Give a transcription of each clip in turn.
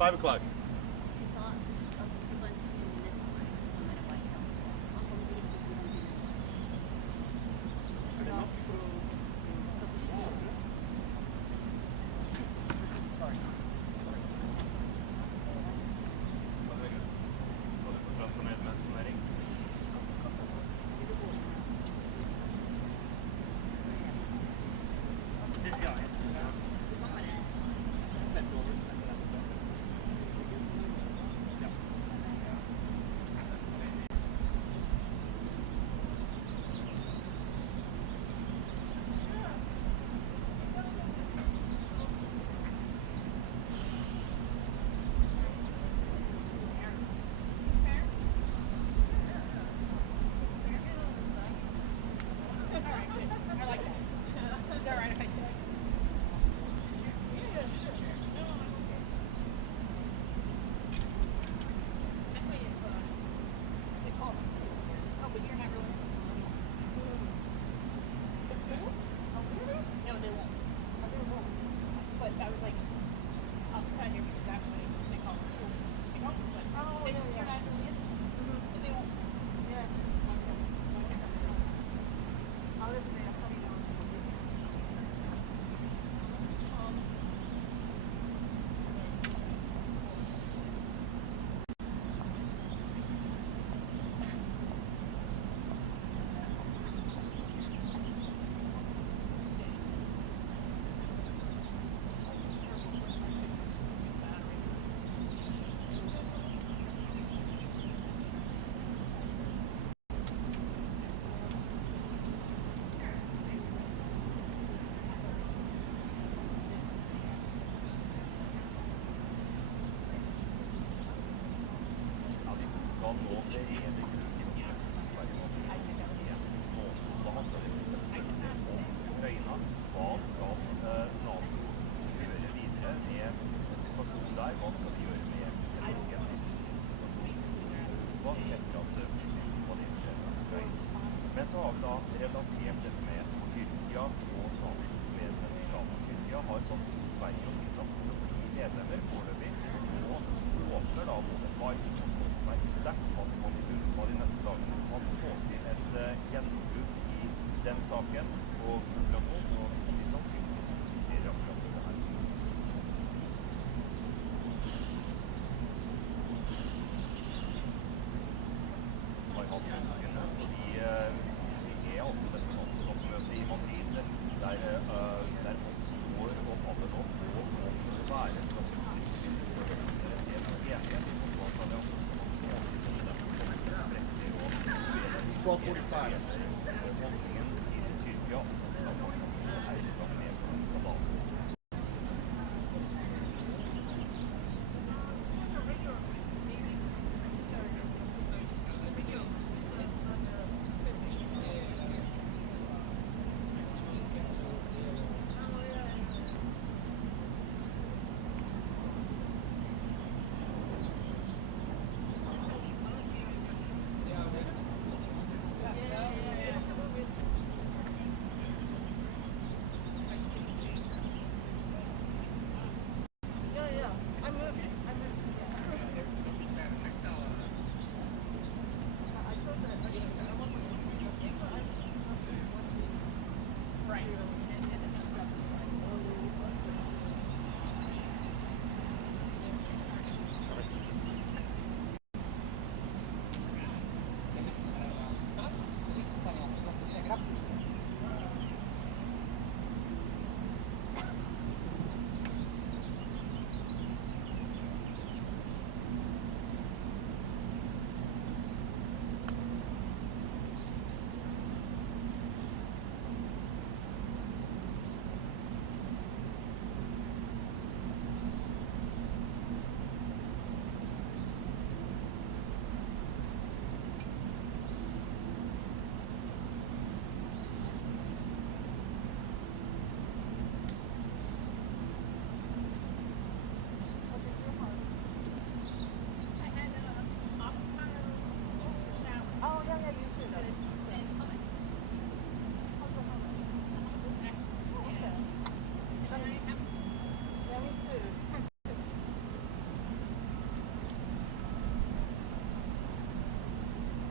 5 o'clock. Men så har vi da relatert dette med Tyrkia og NATO-medlemskap. Tyrkia har satt Sverige og Finland til å bli medlemmer foreløpig, og håper da både Biden og Stoltenberg sterkt at man i løpet av de neste dagene kan få til et gjennombrudd i den saken, og så klart nå så sitter vi sannsynligvis og diskuterer akkurat det her.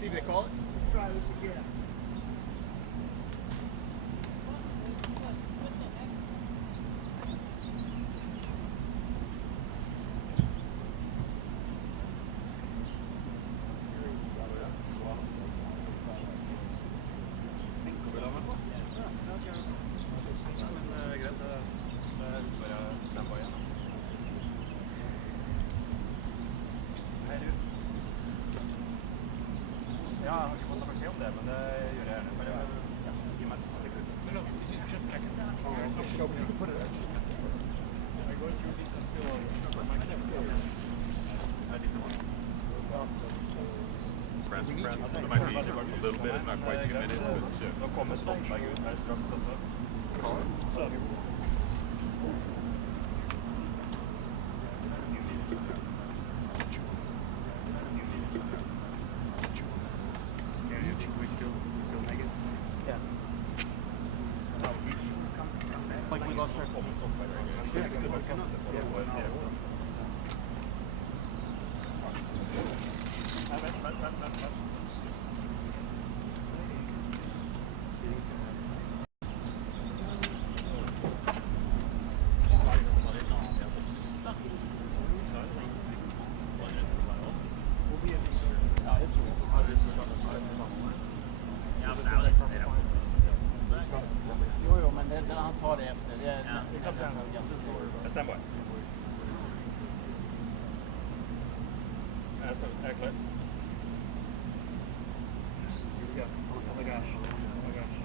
Steve, they call it? Let's try this again. Ja, jeg har ikke fått noe beskjed om det, men det gjør jeg gjerne. Bare gi meg et sekund. No, this is just a second. So you can put it at just I go to use it until press. It might be a little bit, it's not quite 2 minutes, but soon. Nå kommer Stoltenberg ut her straks også. Call it? Så. We still make it? Yeah. Like we lost our focus on by Jo, men han tar det efter. Det är ganska svårt. Stand by. Är det klart? Here we go. Oh my gosh. Oh my gosh.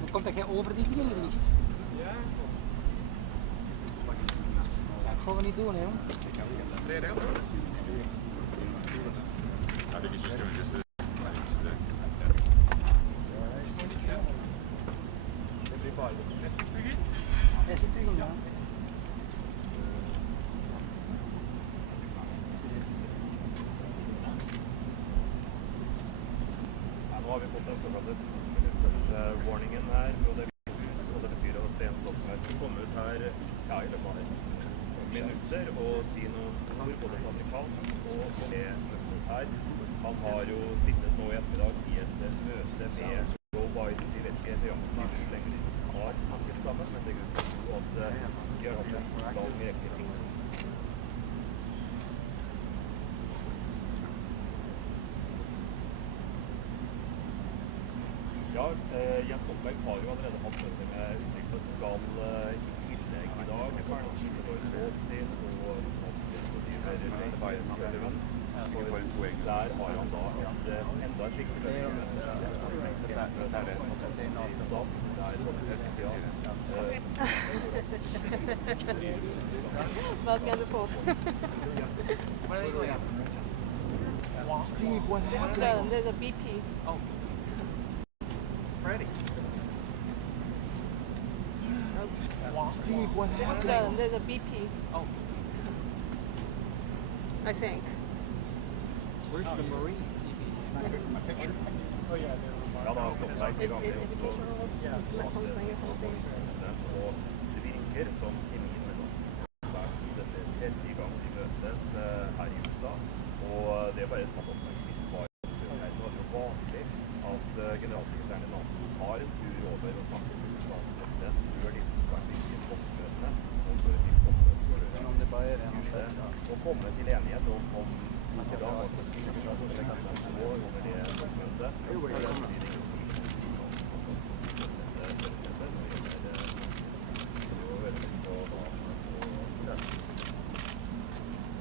Dan komt dat jij over die dingen ligt. Ja. Dat gaan we niet doen, hè? I think he's just doing just this. Jeg sitter inne, ja. Nå har vi fått den såkalte 2-minutters-warningen her, og det betyr at det er en Stoltenberg som kommer ut her i løpet av minutter og si noen ord både på amerikansk og med møtet her. Han har jo sittet nå i ettermiddag i et møte med Joe Biden. De vet ikke hvor lenge de har snakket sammen, men det er grunn til at de har hatt en lang rekke ting. Ja, Jens Stoltenberg har jo allerede hatt møte med utenriksministeren i tillegg i dag. Austin og presidente Biden y Sullivan. Der har han da enda et skikkelig Hva skal du på? Steve, what happened? There's a BP. Oh. Ready. Steve, what happened? There's a BP. Oh. I think. Where's the Marine? It's not good for my picture. Ja, da har Stoltenberg i gang med også og det virker som kjemien mellom svært i dette tredje gang de møtes her i USA, og det er bare et par oppmerk sist var det jo vanlig at generalsekretæren i NATO har en tur over og snakker med USAs president før disse svært viktige toppmøtene, og så et nytt toppmøte for å komme til enighet om hvordan og under det toppmøtet.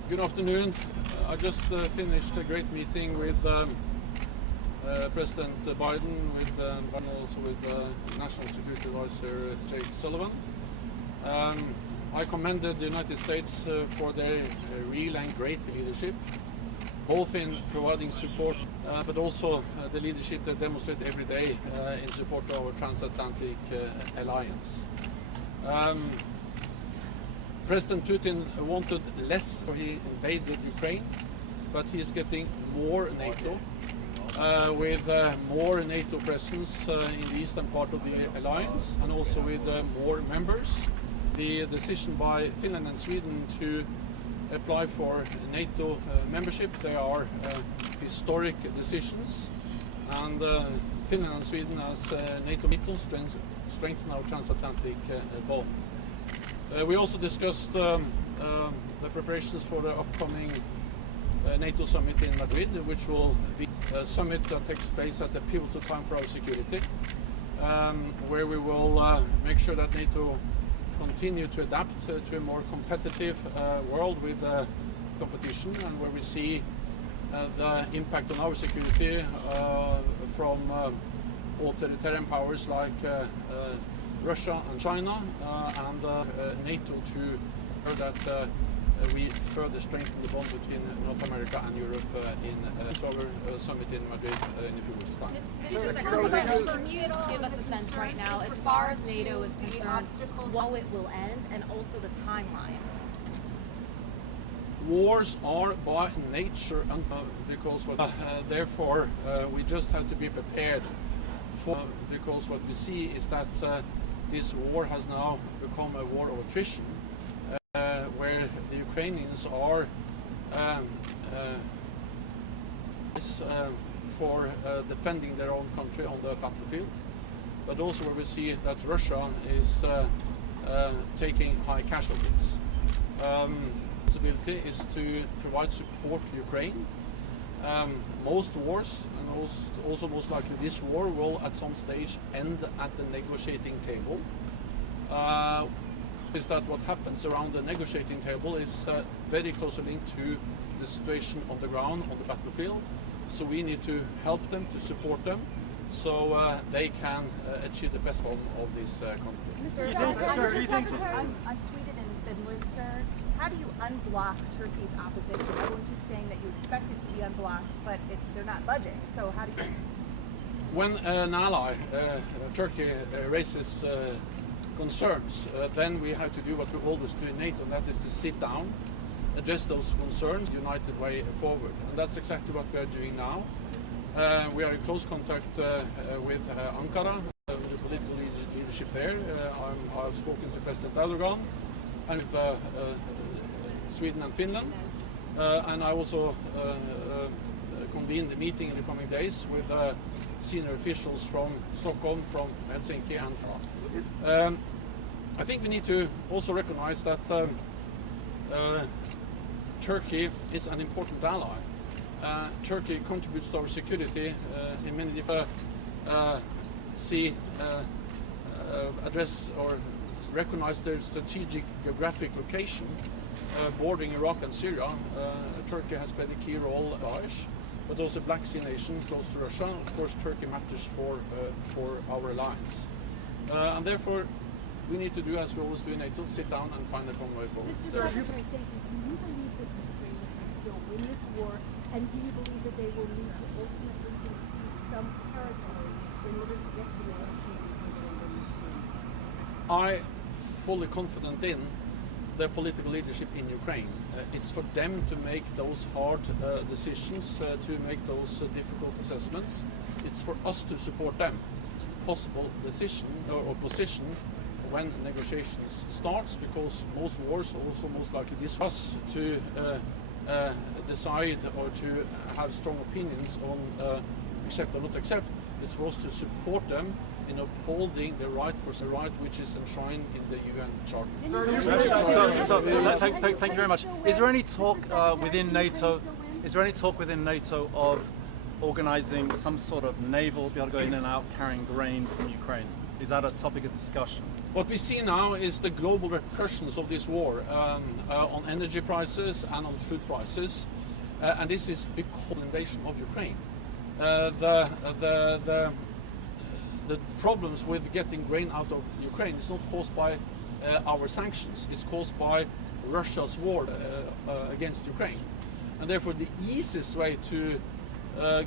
Good afternoon. I just finished a great meeting with President Biden, and also with National Security Advisor Jake Sullivan. I commended the United States for their real and great leadership, both in providing support, but also the leadership they demonstrate every day in support of our transatlantic alliance. President Putin wanted less, so he invaded Ukraine, but he is getting more NATO. with more NATO presence in the eastern part of the alliance, and also with more members. The decision by Finland and Sweden to apply for NATO membership, they are historic decisions, and Finland and Sweden as NATO strengthen our transatlantic bond. We also discussed the preparations for the upcoming NATO summit in Madrid, which will be a summit that takes place at a pivotal time for our security, where we will make sure that NATO continue to adapt to a more competitive world with competition, and where we see the impact on our security from authoritarian powers like Russia and China, and NATO to that we further strengthen the bond between North America and Europe in our summit in Madrid in a few weeks' time. Can you give us a sense right now, as far as NATO is concerned, how it will end, and also the timeline? Wars are by nature, because therefore we just have to be prepared for. Because what we see is that this war has now become a war of attrition, where the Ukrainians are for defending their own country on the battlefield, but also where we see that Russia is taking high casualties. Possibility is to provide support to Ukraine. Most wars, and also most likely this war, will at some stage end at the negotiating table. Is that what happens around the negotiating table is very closely linked to the situation on the ground, on the battlefield. So we need to help them, to support them, so they can achieve the best of this conflict. Sir, do you think on Sweden and Finland, sir, how do you unblock Turkey's opposition? Everyone keeps saying that you expect it to be unblocked, but they're not budging. So how do you? When an ally, Turkey, raises concerns, then we have to do what we always do in NATO, and that is to sit down, address those concerns, united way forward. And that's exactly what we are doing now. We are in close contact with Ankara, the political leadership there. I've spoken to President Erdogan and with Sweden and Finland, and I also convened a meeting in the coming days with senior officials from Stockholm, from Helsinki, and from. I think we need to also recognize that Turkey is an important ally. Turkey contributes to our security in many different address or recognize their strategic geographic location bordering Iraq and Syria. Turkey has played a key role in Daesh, but also Black Sea nation close to Russia. Of course, Turkey matters for our alliance, and therefore we need to do as we always do in NATO: sit down and find a common way forward. Mr. Stoltenberg, thank you. Do you believe that Ukraine can still win this war, and do you believe that they will need to ultimately concede some territory in order to get to the election in this team? I fully confident in the political leadership in Ukraine. It's for them to make those hard decisions, to make those difficult assessments. It's for us to support them. It's a possible decision or position when negotiations starts, because most wars also most likely this us to decide or to have strong opinions on accept or not accept. It's for us to support them in upholding the right which is enshrined in the UN Charter. Thank you very much. Is there any talk within NATO? Is there any talk within NATO of organising some sort of naval, be able to go in and out carrying grain from Ukraine? Is that a topic of discussion? What we see now is the global repercussions of this war on energy prices and on food prices, and this is because of the invasion of Ukraine. The problems with getting grain out of Ukraine is not caused by our sanctions. It's caused by Russia's war against Ukraine, and therefore the easiest way to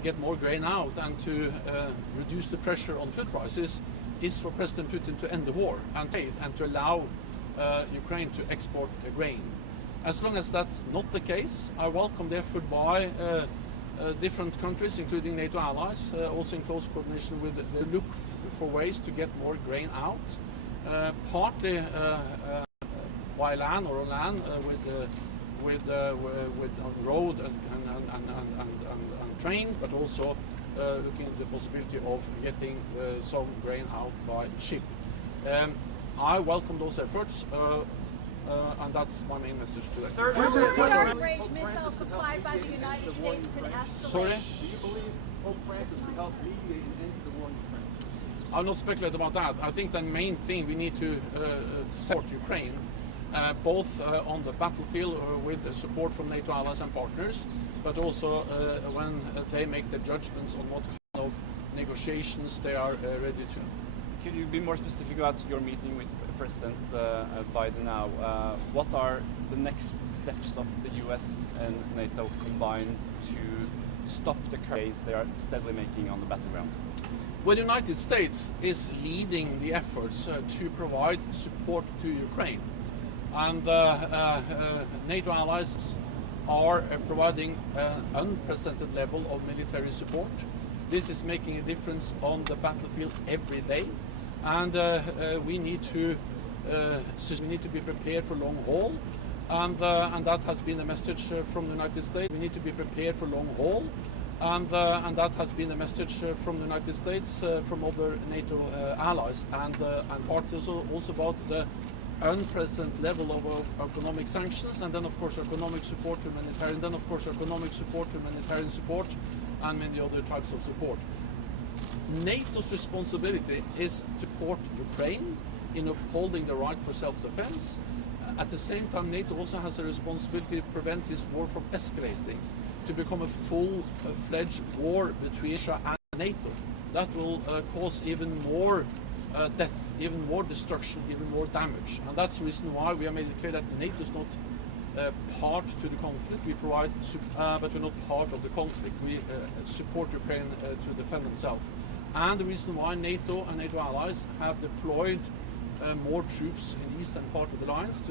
get more grain out and to reduce the pressure on food prices is for President Putin to end the war and to allow Ukraine to export grain. As long as that's not the case, I welcome therefore by different countries, including NATO allies, also in close coordination with look for ways to get more grain out, partly by land or on land with on road and train, but also looking at the possibility of getting some grain out by ship. I welcome those efforts, and that's my main message today. Long-range missiles supplied by the United States could escalate. Sorry? Do you believe Pope Francis will help mediate and end the war in Ukraine? I'll not speculate about that. I think the main thing we need to support Ukraine, both on the battlefield with support from NATO allies and partners, but also when they make the judgments on what kind of negotiations they are ready to. Could you be more specific about your meeting with President Biden now? What are the next steps of the US and NATO combined to stop the case they are steadily making on the battleground? Well, the United States is leading the efforts to provide support to Ukraine. And NATO allies are providing an unprecedented level of military support. This is making a difference on the battlefield every day. And we need to be prepared for long haul, and that has been a message from the United States. We need to be prepared for long haul, and that has been a message from the United States, from other NATO allies, and partners also about the unprecedented level of economic sanctions, and then of course economic support, humanitarian, then of course economic support, humanitarian support, and many other types of support. NATO's responsibility is to support Ukraine in upholding the right for self-defense. At the same time, NATO also has a responsibility to prevent this war from escalating, to become a full-fledged war between Russia and NATO. That will cause even more death, even more destruction, even more damage. And that's the reason why we have made it clear that NATO is not part to the conflict. We provide, but we're not part of the conflict. We support Ukraine to defend themselves. And the reason why NATO and NATO allies have deployed more troops in the eastern part of the lines,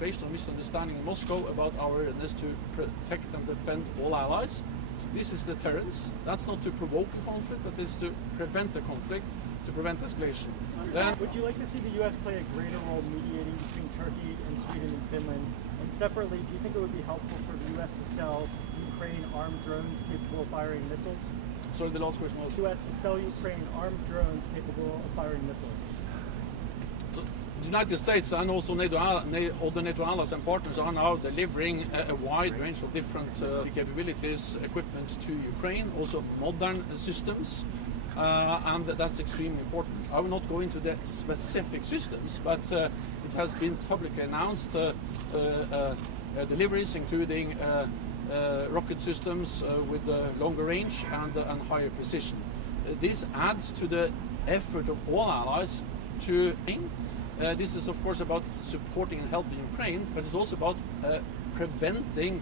based on misunderstanding in Moscow about our readiness to protect and defend all allies. This is deterrence. That's not to provoke a conflict, but it's to prevent the conflict, to prevent escalation. Then, would you like to see the U.S. play a greater role mediating between Turkey and Sweden and Finland? And separately, do you think it would be helpful for the U.S. to sell Ukraine armed drones capable of firing missiles? Sorry, the last question was? The U.S. to sell Ukraine armed drones capable of firing missiles. So the United States and also all the NATO allies and partners are now delivering a wide range of different capabilities, equipment to Ukraine, also modern systems, and that's extremely important. I will not go into the specific systems, but it has been publicly announced deliveries, including rocket systems with longer range and higher precision. This adds to the effort of all allies to. This is of course about supporting and helping Ukraine, but it's also about preventing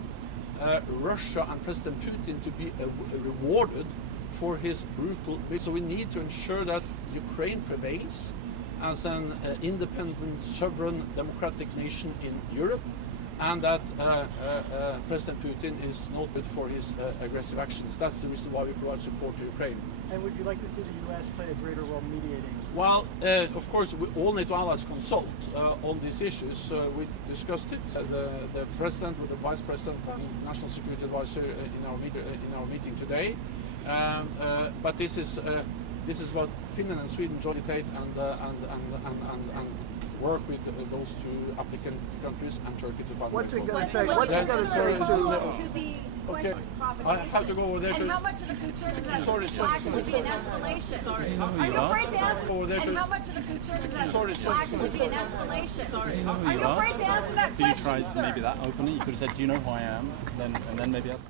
Russia and President Putin to be rewarded for his brutal. So we need to ensure that Ukraine prevails as an independent, sovereign, democratic nation in Europe, and that President Putin is not good for his aggressive actions. That's the reason why we provide support to Ukraine. And would you like to see the U.S. play a greater role mediating? Well, of course, all NATO allies consult on these issues. We discussed it. The President with the Vice President and National Security Advisor in our meeting today. But this is about Finland and Sweden jointly take and work with those two applicant countries and Turkey to find. What's it going to take? What's it going to take to? Okay, I have to go over there. And how much of the concern is that flag would be an escalation? Are you afraid to answer? And how much of the concern is that flag would be an escalation? Are you afraid to answer that question, Did you try maybe that openly? You could have said, "Do you know who I am?" And then maybe ask.